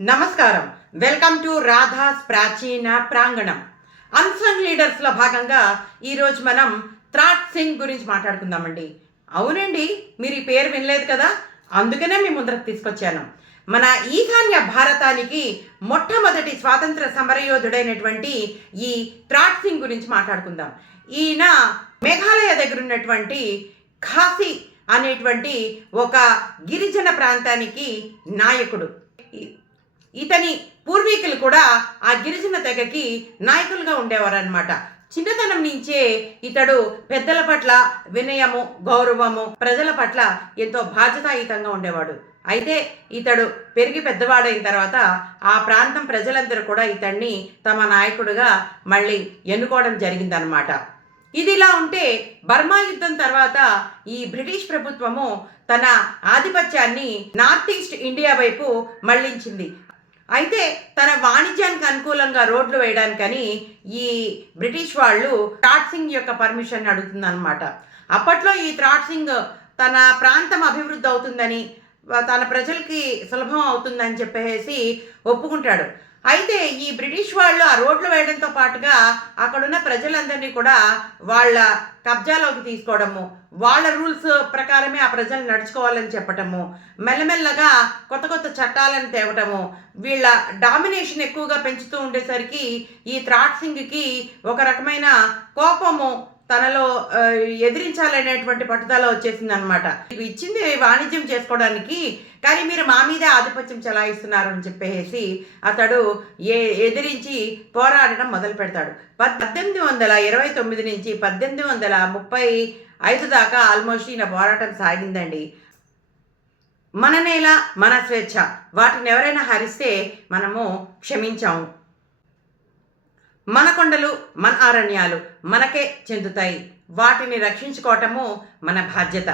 నమస్కారం. Welcome to Radha's ప్రాచీన ప్రాంగణం. అన్సంగ్ లీడర్స్లో భాగంగా ఈరోజు మనం త్రాట్ సింగ్ గురించి మాట్లాడుకుందామండి. అవునండి, మీరు ఈ పేరు వినలేదు కదా, అందుకనే మీ ముందరకు తీసుకొచ్చాను. మన ఈశాన్య భారతానికి మొట్టమొదటి స్వాతంత్ర సమరయోధుడైనటువంటి ఈ త్రాట్ సింగ్ గురించి మాట్లాడుకుందాం. ఈయన మేఘాలయ దగ్గర ఉన్నటువంటి ఖాసీ అనేటువంటి ఒక గిరిజన ప్రాంతానికి నాయకుడు. ఇతని పూర్వీకులు కూడా ఆ గిరిజన తెగకి నాయకులుగా ఉండేవారు అనమాట. చిన్నతనం నుంచే ఇతడు పెద్దల పట్ల వినయము, గౌరవము, ప్రజల పట్ల ఎంతో బాధ్యతాయుతంగా ఉండేవాడు. అయితే ఇతడు పెరిగి పెద్దవాడైన తర్వాత ఆ ప్రాంతం ప్రజలందరూ కూడా ఇతన్ని తమ నాయకుడిగా మళ్ళీ ఎన్నుకోవడం జరిగిందనమాట. ఇదిలా ఉంటే బర్మా యుద్ధం తర్వాత ఈ బ్రిటిష్ ప్రభుత్వము తన ఆధిపత్యాన్ని నార్త్ ఈస్ట్ ఇండియా వైపు మళ్లించింది. అయితే తన వాణిజ్యానికి అనుకూలంగా రోడ్లు వేయడానికని ఈ బ్రిటిష్ వాళ్ళు త్రాట్ సింగ్ యొక్క పర్మిషన్ అడుగుతుందన్నమాట. అప్పట్లో ఈ త్రాట్ సింగ్ తన ప్రాంతం అభివృద్ధి అవుతుందని, తన ప్రజలకి సులభం అవుతుందని చెప్పేసి ఒప్పుకుంటాడు. అయితే ఈ బ్రిటిష్ వాళ్ళు ఆ రోడ్లు వేయడంతో పాటుగా అక్కడున్న ప్రజలందరినీ కూడా వాళ్ళ కబ్జాలోకి తీసుకోవడము, వాళ్ళ రూల్స్ ప్రకారమే ఆ ప్రజలు నడుచుకోవాలని చెప్పటము, మెల్లమెల్లగా కొత్త కొత్త చట్టాలను తేవటము, వీళ్ళ డామినేషన్ ఎక్కువగా పెంచుతూ ఉండేసరికి ఈ త్రాట్ సింగ్కి ఒక రకమైన కోపము తనలో ఎదిరించాలనేటువంటి పట్టుదల వచ్చేసింది అనమాట. ఇచ్చింది వాణిజ్యం చేసుకోవడానికి, కానీ మీరు మా మీదే ఆధిపత్యం చెలాయిస్తున్నారు అని చెప్పేసి అతడు ఎదిరించి పోరాడడం మొదలు పెడతాడు. 1829 నుంచి 1835 దాకా ఆల్మోస్ట్ ఈయన పోరాటం సాగిందండి. మన నేల మన స్వేచ్ఛ, వాటిని ఎవరైనా హరిస్తే మనము క్షమించాము. మన కొండలు మన అరణ్యాలు మనకే చెందుతాయి, వాటిని రక్షించుకోవటము మన బాధ్యత.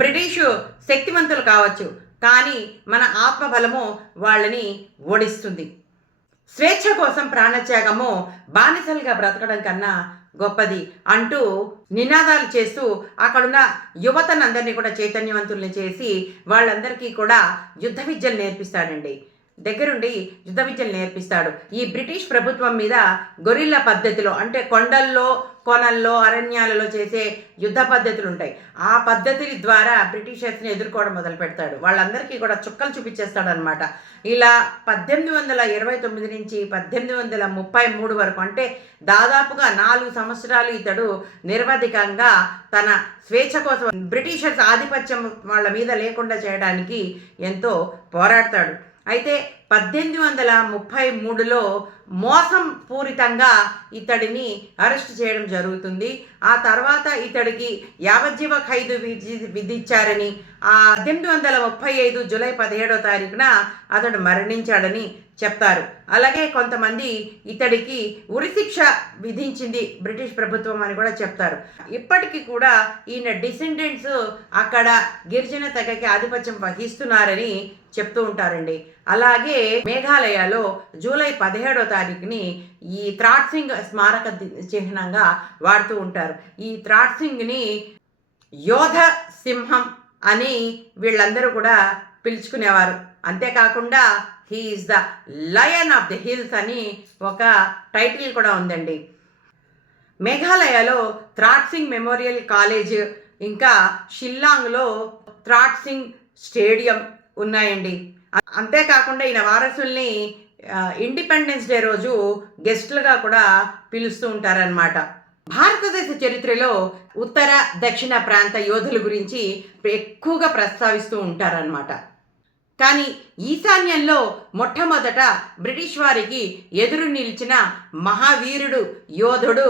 బ్రిటిషు శక్తివంతులు కావచ్చు, కానీ మన ఆత్మబలము వాళ్ళని ఓడిస్తుంది. స్వేచ్ఛ కోసం ప్రాణత్యాగము బానిసలుగా బ్రతకడం కన్నా గొప్పది అంటూ నినాదాలు చేస్తూ అక్కడున్న యువతనందరినీ కూడా చైతన్యవంతుల్ని చేసి వాళ్ళందరికీ కూడా యుద్ధ విద్యలు నేర్పిస్తాడండి. దగ్గరుండి యుద్ధ విద్యలు నేర్పిస్తాడు. ఈ బ్రిటిష్ ప్రభుత్వం మీద గొరిల్లా పద్ధతిలో, అంటే కొండల్లో, కోనల్లో, అరణ్యాలలో చేసే యుద్ధ పద్ధతులు ఉంటాయి. ఆ పద్ధతి ద్వారా బ్రిటిషర్స్ని ఎదుర్కోవడం మొదలు పెడతాడు. వాళ్ళందరికీ కూడా చుక్కలు చూపించేస్తాడు అనమాట. ఇలా 1829 నుంచి 1833 వరకు, అంటే దాదాపుగా 4 సంవత్సరాలు ఇతడు నిరవధికంగా తన స్వేచ్ఛ కోసం, బ్రిటిషర్స్ ఆధిపత్యం వాళ్ళ మీద లేకుండా చేయడానికి ఎంతో పోరాడతాడు. అయితే 1833లో మోసం పూరితంగా ఇతడిని అరెస్ట్ చేయడం జరుగుతుంది. ఆ తర్వాత ఇతడికి యావజ్జీవ ఖైదు విధించారని, 1835 జూలై 17వ తారీఖున అతడు మరణించాడని చెప్తారు. అలాగే కొంతమంది ఇతడికి ఉరిశిక్ష విధించింది బ్రిటిష్ ప్రభుత్వం అని కూడా చెప్తారు. ఇప్పటికీ కూడా ఈయన డిసెండెంట్స్ అక్కడ గిరిజన తెగకి ఆధిపత్యం వహిస్తున్నారని చెప్తూ ఉంటారండి. అలాగే మేఘాలయలో జూలై 17వ తారీఖుని ఈ త్రాట్ సింగ్ స్మారక చిహ్నంగా వాడుతూ ఉంటారు. ఈ త్రాట్ సింగ్ని యోధ సింహం అని వీళ్ళందరూ కూడా పిలుచుకునేవారు. అంతేకాకుండా he is the lion of the hills అని ఒక టైటిల్ కూడా ఉందండి. మేఘాలయలో త్రాట్ సింగ్ మెమోరియల్ కాలేజ్, ఇంకా షిల్లాంగ్లో త్రాట్ సింగ్ స్టేడియం ఉన్నాయండి. అంతేకాకుండా ఈయన వారసుల్ని ఇండిపెండెన్స్ డే రోజు గెస్టులుగా కూడా పిలుస్తూ ఉంటారనమాట. భారతదేశ చరిత్రలో ఉత్తర దక్షిణ ప్రాంత యోధుల గురించి ఎక్కువగా ప్రస్తావిస్తూ ఉంటారనమాట. కానీ ఈశాన్యంలో మొట్టమొదట బ్రిటిష్ వారికి ఎదురు నిలిచిన మహావీరుడు, యోధుడు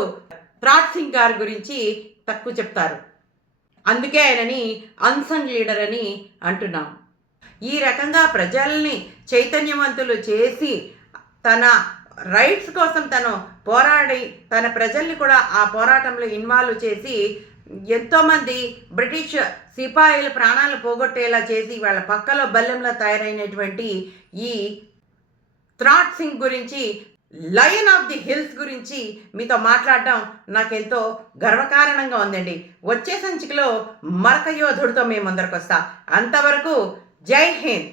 త్రాట్ సింగ్ గారి గురించి తక్కువ చెప్తారు. అందుకే ఆయనని అన్సంగ్ లీడర్ అని అంటున్నాం. ఈ రకంగా ప్రజల్ని చైతన్యవంతులు చేసి తన రైట్స్ కోసం తను పోరాడి తన ప్రజల్ని కూడా ఆ పోరాటంలో ఇన్వాల్వ్ చేసి ఎంతోమంది బ్రిటిష్ సిపాయిలు ప్రాణాలు పోగొట్టేలా చేసి వాళ్ళ పక్కలో బల్లెంలో తయారైనటువంటి ఈ త్రాట్ సింగ్ గురించి, లయన్ ఆఫ్ ది హిల్స్ గురించి మీతో మాట్లాడడం నాకెంతో గర్వకారణంగా ఉందండి. వచ్చే సంచికలో మరొక యోధుడితో మేము ముందరకు వస్తా. అంతవరకు జై హింద్.